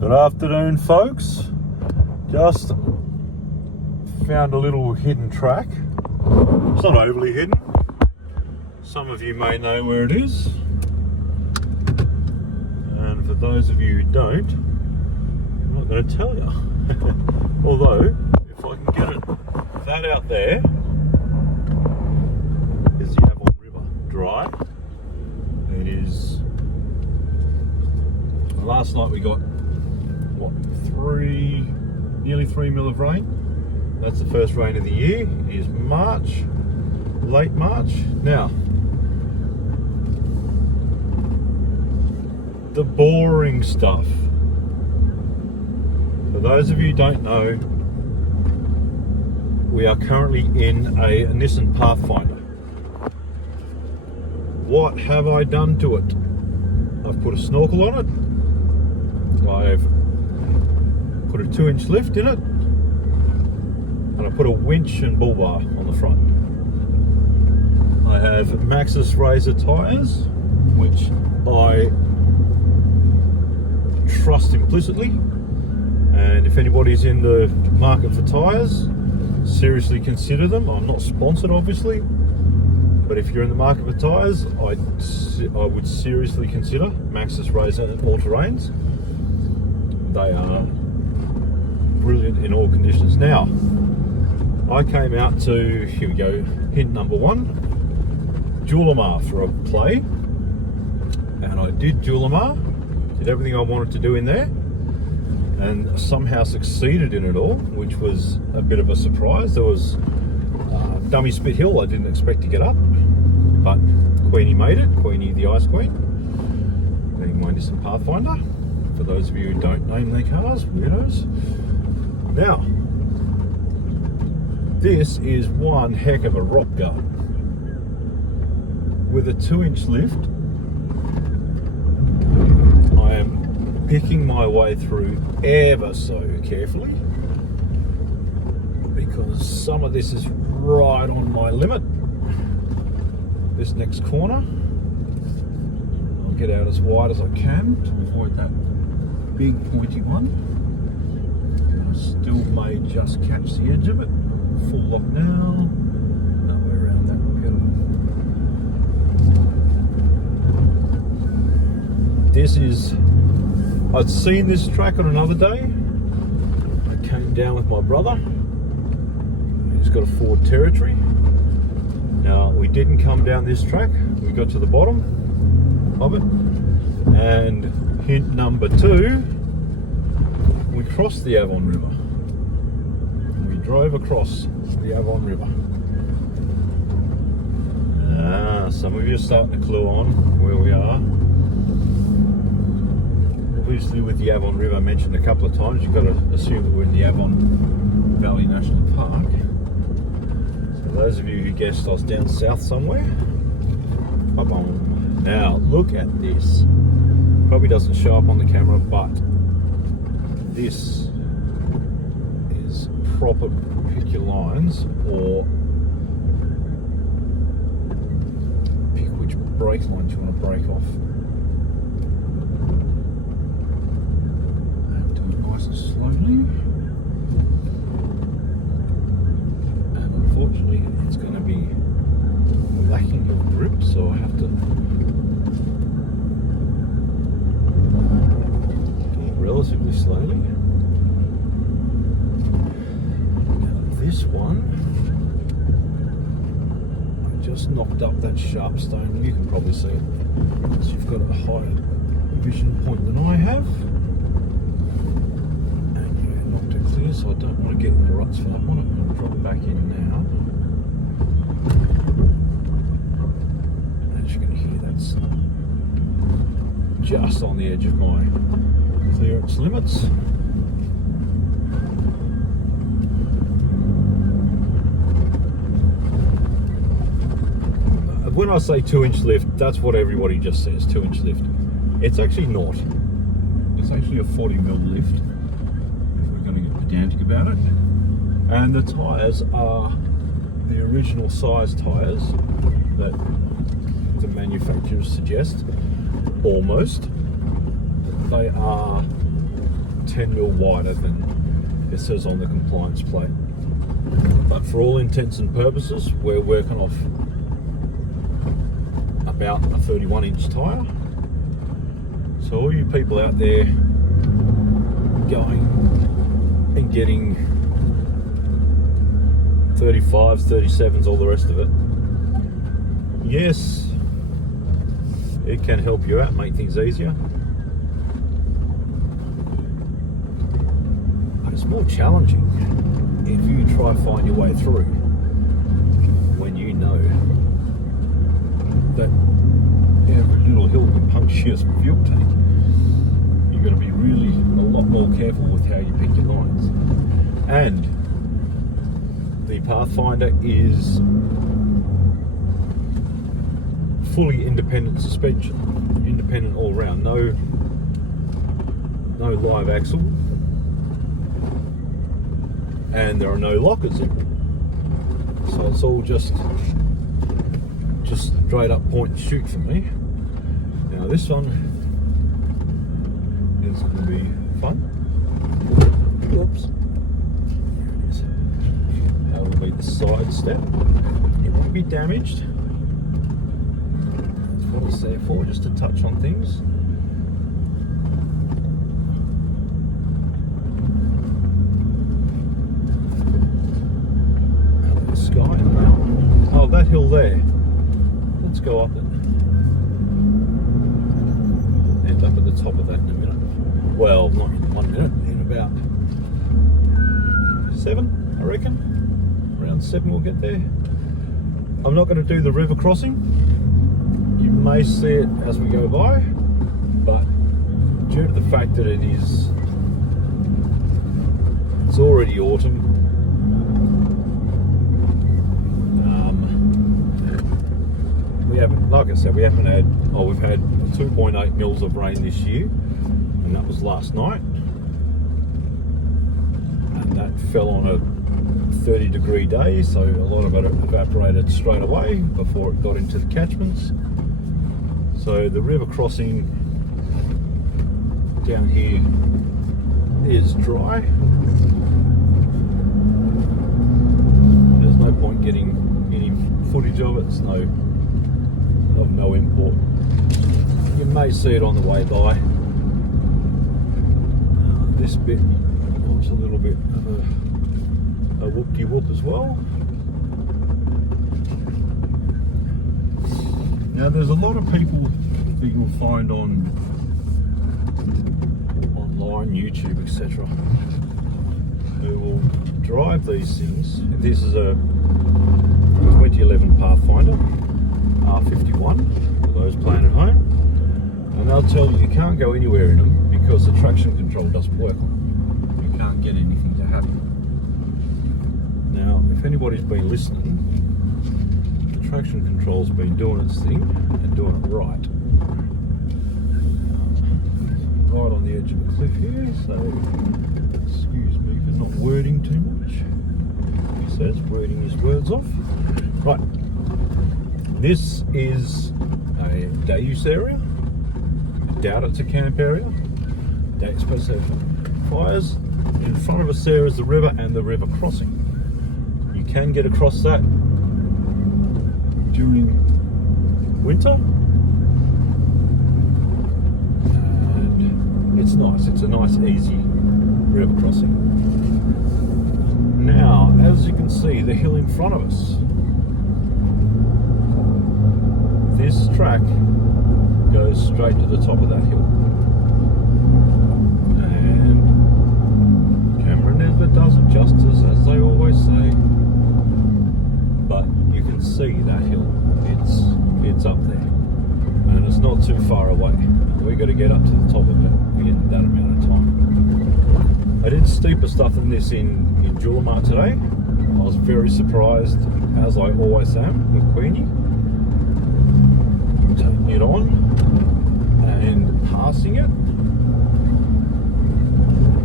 Good afternoon, folks. Just found a little hidden track. It's not overly hidden. Some of you may know where it is. And for those of you who don't, I'm not going to tell you. Although, if I can get it, that out there is the Ahhh River dry. It is, last night we got, what, nearly 3 mil of rain. That's the first rain of the year. It is March, late March. Now, the boring stuff. For those of you who don't know, we are currently in a Nissan Pathfinder. What have I done to it? I've put a snorkel on it. I've put a 2-inch lift in it. And I put a winch and bull bar on the front. I have Maxxis Razor tyres, which I trust implicitly. And if anybody's in the market for tyres, seriously consider them. I'm not sponsored, obviously, but if you're in the market for tyres, I would seriously consider Maxxis Razor all-terrains. They are brilliant in all conditions. Now, I came out to, here we go, hint number 1, Julimar for a play, and I did Julimar, did everything I wanted to do in there, and somehow succeeded in it all, which was a bit of a surprise. There was dummy spit hill I didn't expect to get up, but Queenie made it, Queenie the Ice Queen, being my Nissan Pathfinder. For those of you who don't name their cars, weirdos. Now, this is one heck of a rock garden. With a 2-inch lift, I am picking my way through ever so carefully, because some of this is right on my limit. This next corner, I'll get out as wide as I can to avoid that big pointy one. I still may just catch the edge of it. Full lock now. No way around that pedal. This is, I'd seen this track on another day. I came down with my brother. He's got a Ford Territory. Now, we didn't come down this track. We got to the bottom of it. And hint number 2, we crossed the Ahhh River. We drove across the Ahhh River. Some of you are starting to clue on where we are. Obviously, with the Ahhh River mentioned a couple of times, you've got to assume that we're in the Ahhh Valley National Park. So those of you who guessed I was down south somewhere, ba-boom. Now, look at this. Probably doesn't show up on the camera, but this is proper pick your lines, or pick which brake lines you want to break off. And do it nice and slowly. And unfortunately, it's going to be lacking of grip, so I have to relatively slowly. Now this one, I just knocked up that sharp stone. You can probably see it, so you've got a higher vision point than I have. And yeah, knocked it clear, so I don't want to get in the ruts for that one. I'm going to drop it back in now. And you're going to hear that's just on the edge of my clearance limits. When I say 2-inch lift, that's what everybody just says, 2-inch lift. It's actually not. It's actually a 40 mil lift, if we're going to get pedantic about it. And the tyres are the original size tyres that the manufacturers suggest, almost. They are 10 mil wider than it says on the compliance plate. But for all intents and purposes, we're working off about a 31-inch tyre. So all you people out there going and getting 35s, 37s, all the rest of it, yes, it can help you out, make things easier. But it's more challenging if you try to find your way through when you know that every little hill can puncture your fuel tank. You've got to be really a lot more careful with how you pick your lines. And the Pathfinder is fully independent suspension, independent all round, no live axle, and there are no lockers in it. So it's all just straight up point and shoot for me. Now this one is going to be fun. Oops. There it is. That will be the side step. It won't be damaged. That's what it's there for, just to touch on things. Out of the sky. Oh, that hill there. Let's go up it. End up at the top of that in a minute. Well, not in 1 minute, in about 7, I reckon. Around 7 we'll get there. I'm not going to do the river crossing. You may see it as we go by, but due to the fact that it's already autumn, we haven't, like I said, we've had 2.8 mils of rain this year, and that was last night, and that fell on a 30-degree day, so a lot of it evaporated straight away before it got into the catchments. So the river crossing down here is dry. There's no point getting any footage of it. It's of no import. You may see it on the way by. This bit was a little bit of a whoop-de-whoop as well. Now there's a lot of people that you'll find online, YouTube, etc., who will drive these things. This is a 2011 Pathfinder R51 for those playing at home, and they'll tell you can't go anywhere in them because the traction control doesn't work on them. You can't get anything to happen. Now, if anybody's been listening, the traction control's been doing its thing and doing it right. Right on the edge of a cliff here, so excuse me for not wording too much. He says wording his words off. Right. This is a day use area. I doubt it's a camp area. It's supposed to have fires. In front of us there is the river and the river crossing. You can get across that during winter. And it's nice. It's a nice, easy river crossing. Now, as you can see, the hill in front of us, this track goes straight to the top of that hill, and the camera never does it justice, as they always say, but you can see that hill. It's up there, and it's not too far away. We've got to get up to the top of it in that amount of time. I did steeper stuff than this in Julimar today. I was very surprised, as I always am with Queenie, taking it on and passing it.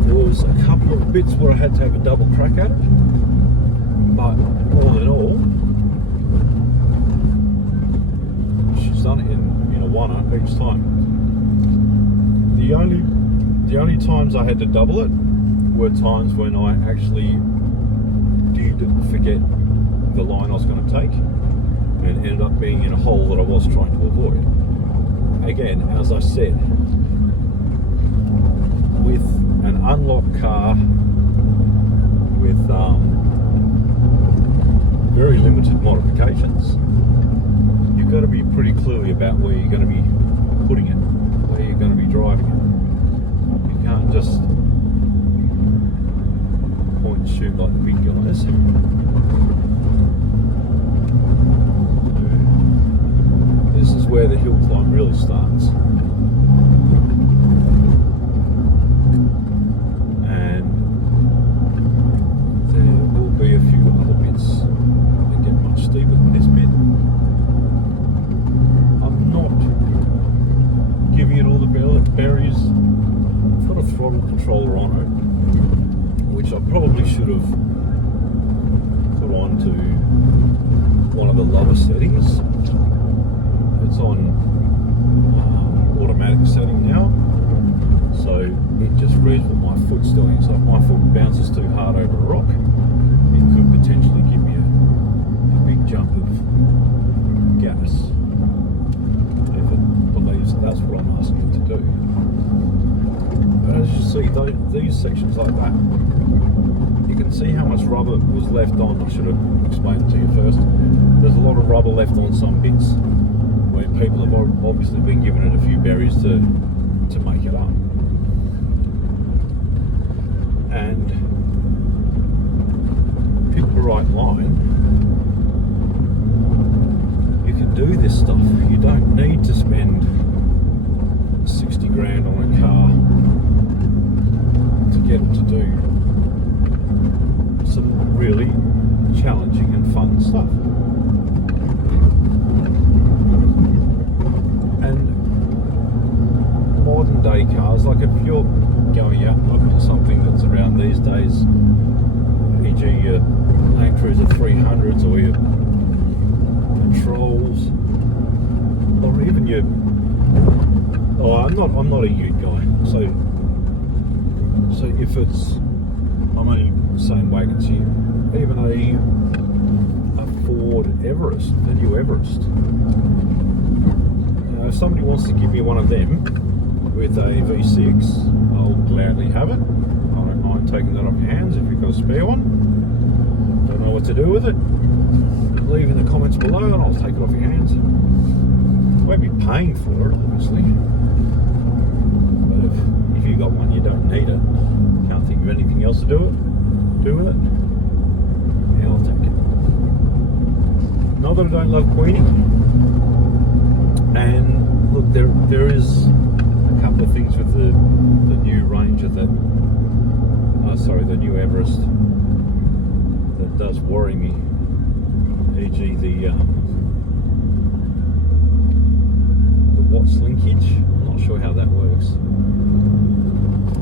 There was a couple of bits where I had to have a double crack at it, but all in all, she's done it in a one-up each time. The only The only times I had to double it were times when I actually did forget the line I was going to take and ended up being in a hole that I was trying to avoid. Again, as I said, with an unlocked car with very limited modifications, you've got to be pretty clearly about where you're going to be putting it, where you're going to be driving it. You can't just point and shoot like the big guys. This is where the hill climb really starts. And there will be a few other bits that get much steeper than this bit. I'm not giving it all the berries. I've got a throttle controller on it, which I probably should have put on to one of the lower settings. It's on automatic setting now, so it just reads what my foot's doing. So if my foot bounces too hard over a rock, it could potentially give me a big jump of gas if it believes that that's what I'm asking it to do. But as you see, these sections like that, you can see how much rubber was left on. I should have explained it to you first. There's a lot of rubber left on some bits, where people have obviously been given it a few berries to make it up. And pick the right line. You can do this stuff. You don't need to spend 60 grand on a car to get it to do some really challenging and fun stuff. Modern day cars, like if you're going out and looking at something that's around these days, e.g. your Land Cruiser 300s or your Patrols, or even your I'm not a ute guy, so if it's, I'm only saying wagons here, even a Ford Everest, the new Everest. If somebody wants to give me one of them with a V6, I'll gladly have it. I don't mind taking that off your hands if you've got a spare one. Don't know what to do with it, leave in the comments below and I'll take it off your hands. I won't be paying for it, obviously, but if you got one you don't need it, can't think of anything else to do with it, yeah, I'll take it. Not that I don't love Queenie, and look, there is a couple of things with the new Ranger that, the new Everest that does worry me. E.g. the watts linkage. I'm not sure how that works.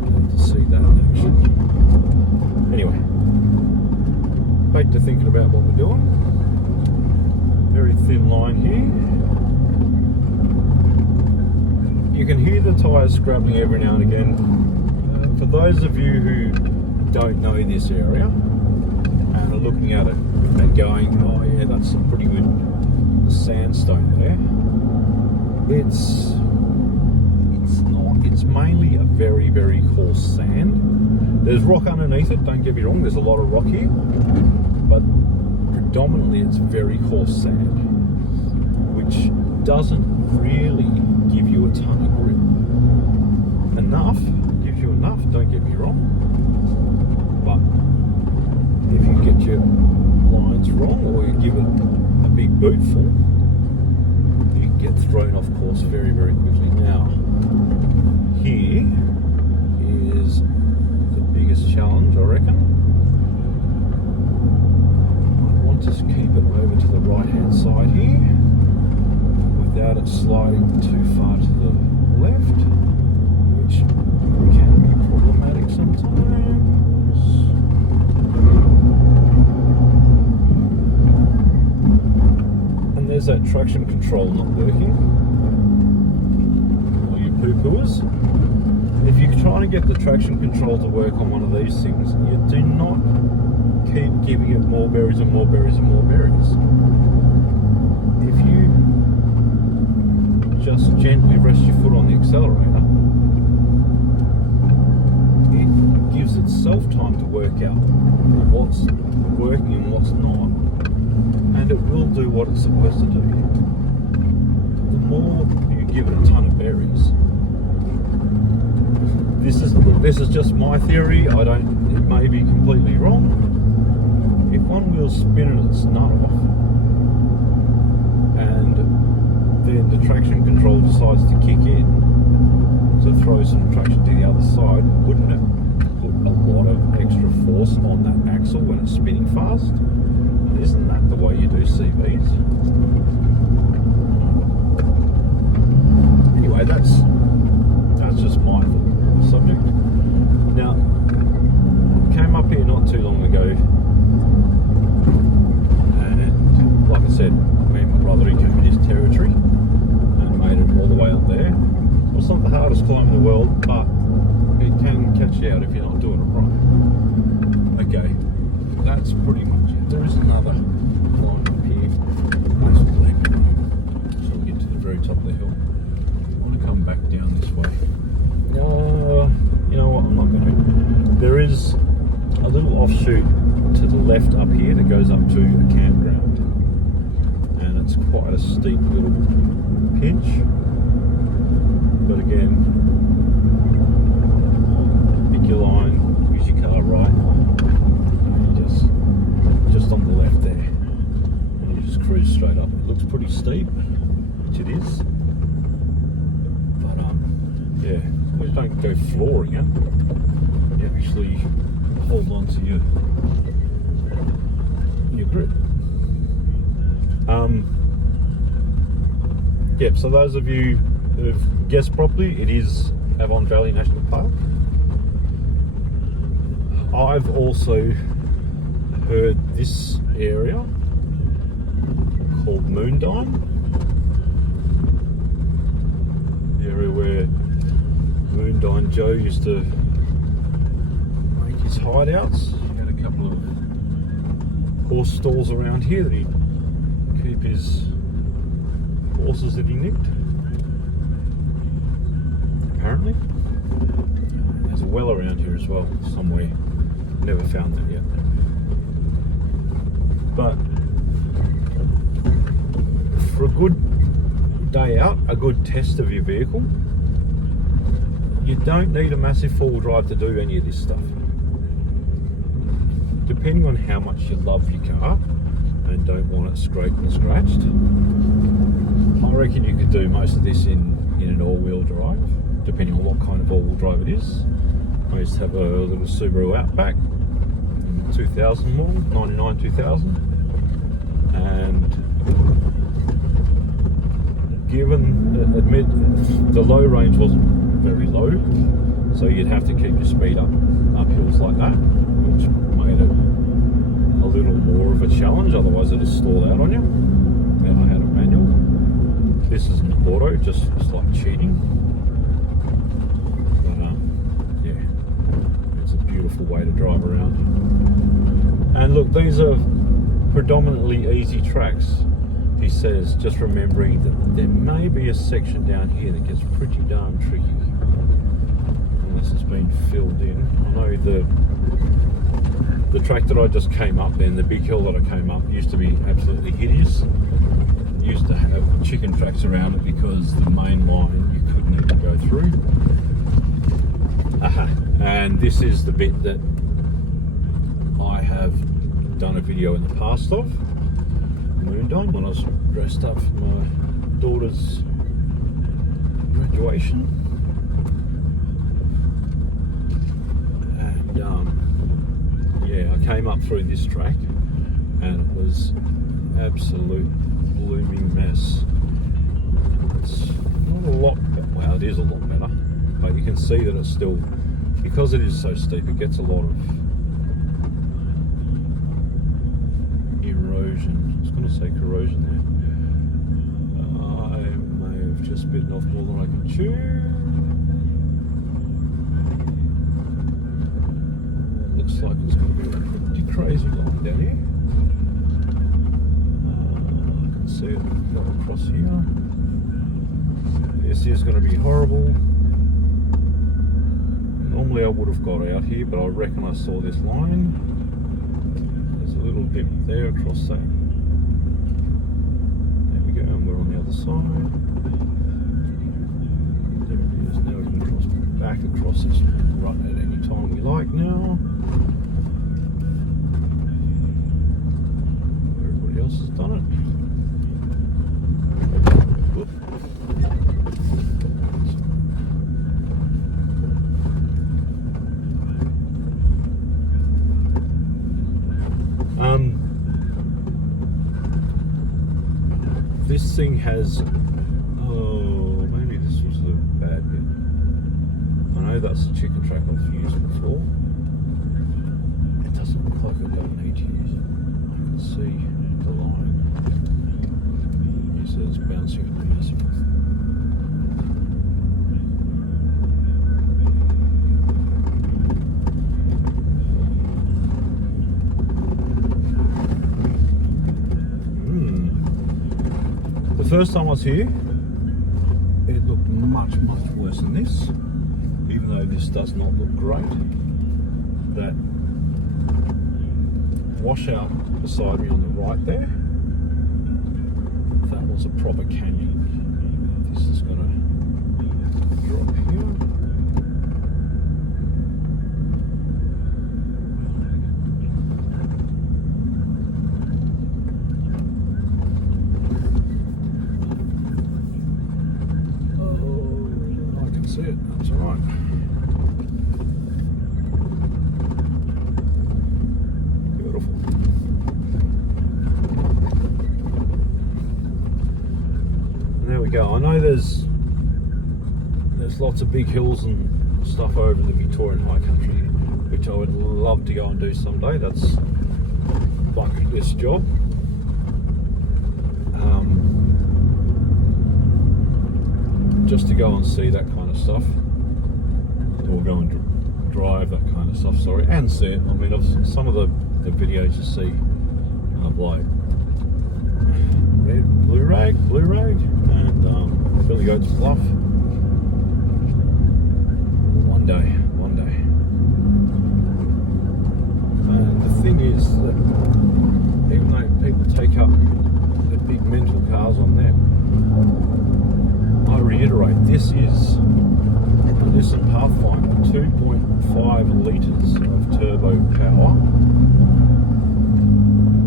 I'll have to see that in action. Anyway, back to thinking about what we're doing. Very thin line here. You can hear the tyres scrabbling every now and again. For those of you who don't know this area and are looking at it and going, oh yeah, that's some pretty good sandstone there. It's not. It's mainly a very, very coarse sand. There's rock underneath it, don't get me wrong, there's a lot of rock here, but predominantly it's very coarse sand, which doesn't really give you a ton of grip. Gives you enough, don't get me wrong, but if you get your lines wrong or you give it a big bootful, you can get thrown off course very, very quickly. Now, here is the biggest challenge, I reckon. I want to keep it over to the right hand side here without it sliding too far to the left, which can be problematic sometimes. And there's that traction control not working. All you poo-pooers. If you're trying to get the traction control to work on one of these things, you do not keep giving it more berries and more berries and more berries. If you just gently rest your foot on the accelerator, it gives itself time to work out what's working and what's not, and it will do what it's supposed to do. The more you give it a ton of berries, this is just my theory. It may be completely wrong. If one wheel's spinning its nut off, and then the traction control decides to kick in to throw some traction to the other side, wouldn't it put a lot of extra force on that axle when it's spinning fast? And isn't that the way you do CVs? Anyway, that's just my subject. Now, came up here not too long ago, and like I said, me and my brother, he came in his territory and made it all the way up there. Well, it's not the hardest climb in the world, but it can catch you out if you're not doing it right. Okay, that's pretty much it. There is another climb up here. So we'll get to the very top of the hill. I want to come back down this way. You know what, I'm not going to. There is a little offshoot to the left up here that goes up to a campground, and it's quite a steep little pinch, but again, pick your line, use your car right, just on the left there, and you just cruise straight up. It looks pretty steep, which it is, but yeah, you don't go flooring it, you actually hold on to your grip. Yep, so those of you who've guessed properly, it is Avon Valley National Park. I've also heard this area called Moondine, the area where Moondine Joe used to make his hideouts. He had a couple of horse stalls around here that he'd keep his horses that he nicked, apparently. There's a well around here as well, somewhere. Never found that yet. But for a good day out, a good test of your vehicle, you don't need a massive four-wheel drive to do any of this stuff. Depending on how much you love your car and don't want it scraped and scratched, I reckon you could do most of this in an all-wheel drive, depending on what kind of all-wheel drive it is. I used to have a little Subaru Outback, 2000 model, 99 2000, and admit the low range wasn't very low, so you'd have to keep your speed up hills like that, which made it a little more of a challenge, otherwise it'd stall out on you. Then I had a manual. This is an auto, just like cheating. But yeah, it's a beautiful way to drive around. And look, these are predominantly easy tracks. He says, just remembering that there may be a section down here that gets pretty darn tricky unless it's been filled in. I know the track that I just came up then, the big hill that I came up, used to be absolutely hideous. It used to have chicken tracks around it because the main line you couldn't even go through. And this is the bit that I have done a video in the past of. Moondine, when I was dressed up for my daughter's graduation, and yeah, I came up through this track and it was absolute blooming mess. It's not a lot better, well, it is a lot better, but you can see that it's still, because it is so steep, it gets a lot of erosion. I was going to say corrosion there. I may have just bitten off more than I can chew. crazy line down here. I can see it go across here. This is going to be horrible. Normally I would have got out here, but I reckon I saw this line. There's a little dip there across that. There we go, and we're on the other side. There it is. Now we can cross back across this rut at any time we like now. Everybody else has done it. Whoop. This thing has, oh, maybe this was the bad bit. I know that's the chicken track I've used before. It doesn't look like I don't need to use it. I can see the line. It says bouncing at the massive. The first time I was here, it looked much worse than this, even though this does not look great. That washout beside me on the right there, that was a proper canyon. This is going to drop here. See it, that's alright. Beautiful. And there we go. I know there's lots of big hills and stuff over the Victorian High Country, which I would love to go and do someday. That's bucket list job. Just to go and see that kind of stuff, or go and drive that kind of stuff, sorry, and see it. I mean, some of the videos you see of like blue rag, and Billy Goat's Bluff. One day. And the thing is that even though people take up the big mental cars on them, I reiterate, this is a Nissan Pathfinder, 2.5 litres of turbo power.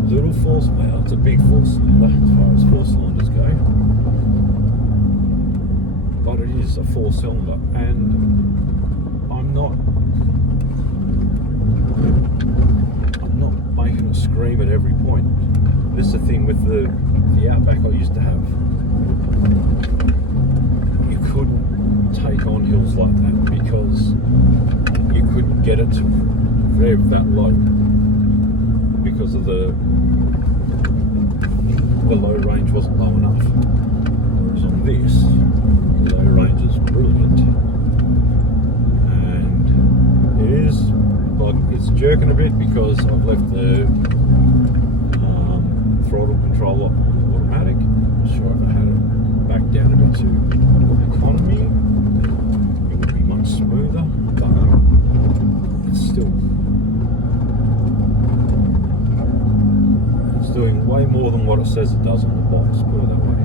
Little four cylinder, it's a big four cylinder as far as four cylinders go, but it is a four cylinder, and I'm not making it scream at every point. This is the thing with the Outback I used to have. You couldn't take on hills like that because you couldn't get it to rev that low because of the low range wasn't low enough. Whereas on this, the low range is brilliant, and it is like it's jerking a bit because I've left the throttle control automatic. I'm not sure if I had it back down a bit to economy, it would be much smoother, but it's doing way more than what it says it does on the box, put it that way.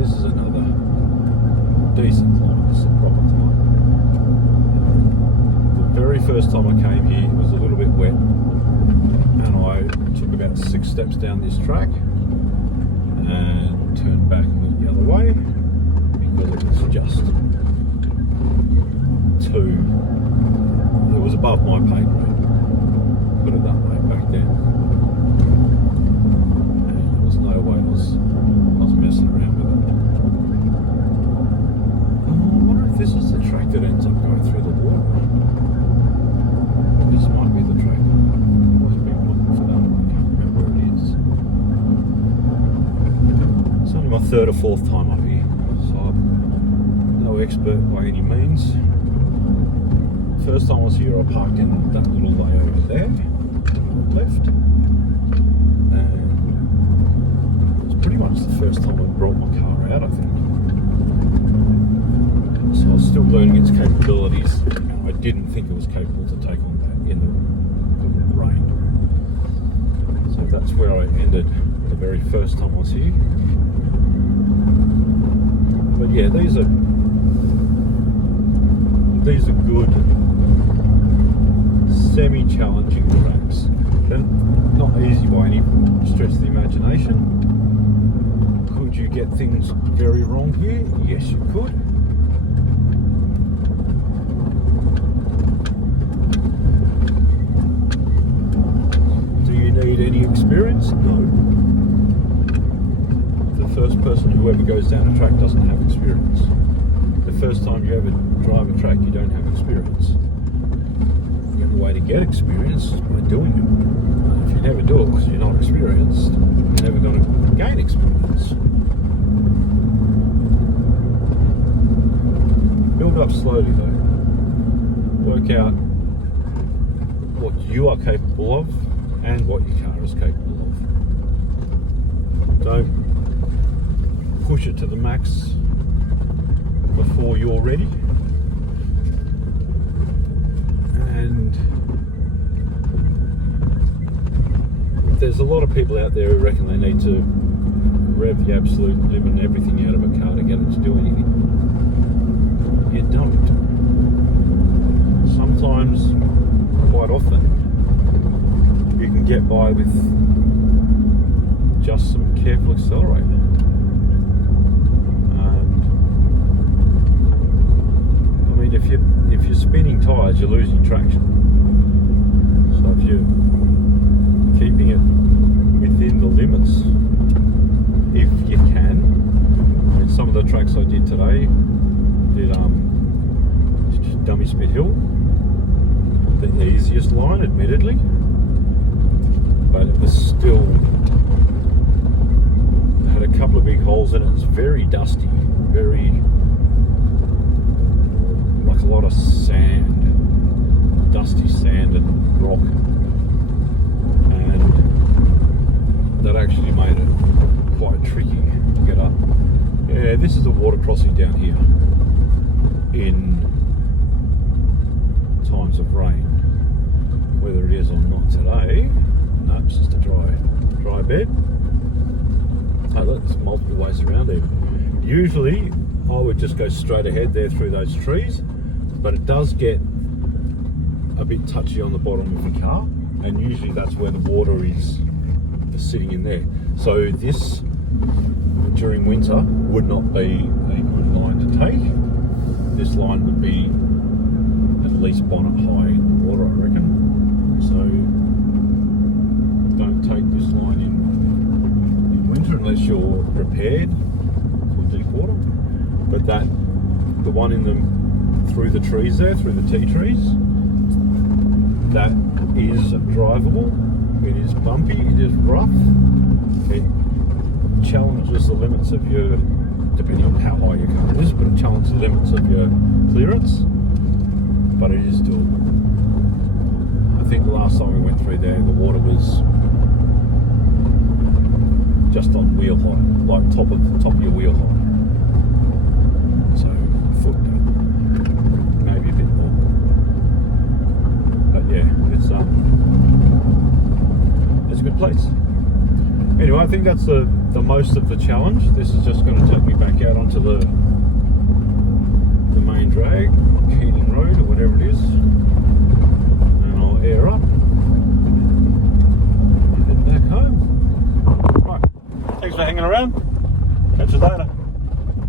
This is another decent climb. This is a proper climb. The very first time I came here it was a little bit wet, and I took about 6 steps down this track and turned back and went the other way because it was just it was above my pay grade, put it that way, back then, and there was no way I was messing around with it. I wonder if this is the track that ends up going through the water. This might be the track. I've been looking for that. I can't remember where it is. It's only my 3rd or 4th time up here, so I'm no expert by any means. First time I was here, I parked in that little way over there, left, and it's pretty much the first time I brought my car out, I think. So I was still learning its capabilities, and I didn't think it was capable to take on that in the rain. So that's where I ended the very first time I was here. But yeah, these are good semi-challenging tracks. They're not easy by any stretch of the imagination. Could you get things very wrong here? Yes, you could. Do you need any experience? No. The first person who ever goes down a track doesn't have experience. The first time you ever drive a track, you don't have experience. The only way to get experience is by doing it. If you never do it because you're not experienced, you're never going to gain experience. Build up slowly though. Work out what you are capable of and what your car is capable of. Don't push it to the max before you're ready. And there's a lot of people out there who reckon they need to rev the absolute limit and everything out of a car to get it to do anything. You don't. Sometimes, quite often, you can get by with just some careful accelerator. If you're spinning tyres, you're losing traction. So if you're keeping it within the limits, if you can. I mean, some of the tracks I did today did Dummy Spit Hill, the easiest line, admittedly, but it was still had a couple of big holes in it. It's very dusty, very. A lot of sand, dusty sand and rock, and that actually made it quite tricky to get up. Yeah, this is a water crossing down here in times of rain. Whether it is or not today, no, it's just a dry bed. Oh, look, there's multiple ways around there. Usually I would just go straight ahead there through those trees, but it does get a bit touchy on the bottom of the car, and usually that's where the water is sitting in there. So this, during winter, would not be a good line to take. This line would be at least bonnet high in water, I reckon. So don't take this line in winter unless you're prepared for deep water. But the one in the through the trees there, through the tea trees, that is drivable. It is bumpy, it is rough, it challenges the limits of your, depending on how high your car is, but it challenges the limits of your clearance, but it is doable. I think the last time we went through there, the water was just on wheel height, like top of your wheel height. So foot deep, maybe a bit more. But yeah, it's a good place. Anyway, I think that's the most of the challenge. This is just going to take me back out onto the main drag, Keating Road or whatever it is, and I'll air up.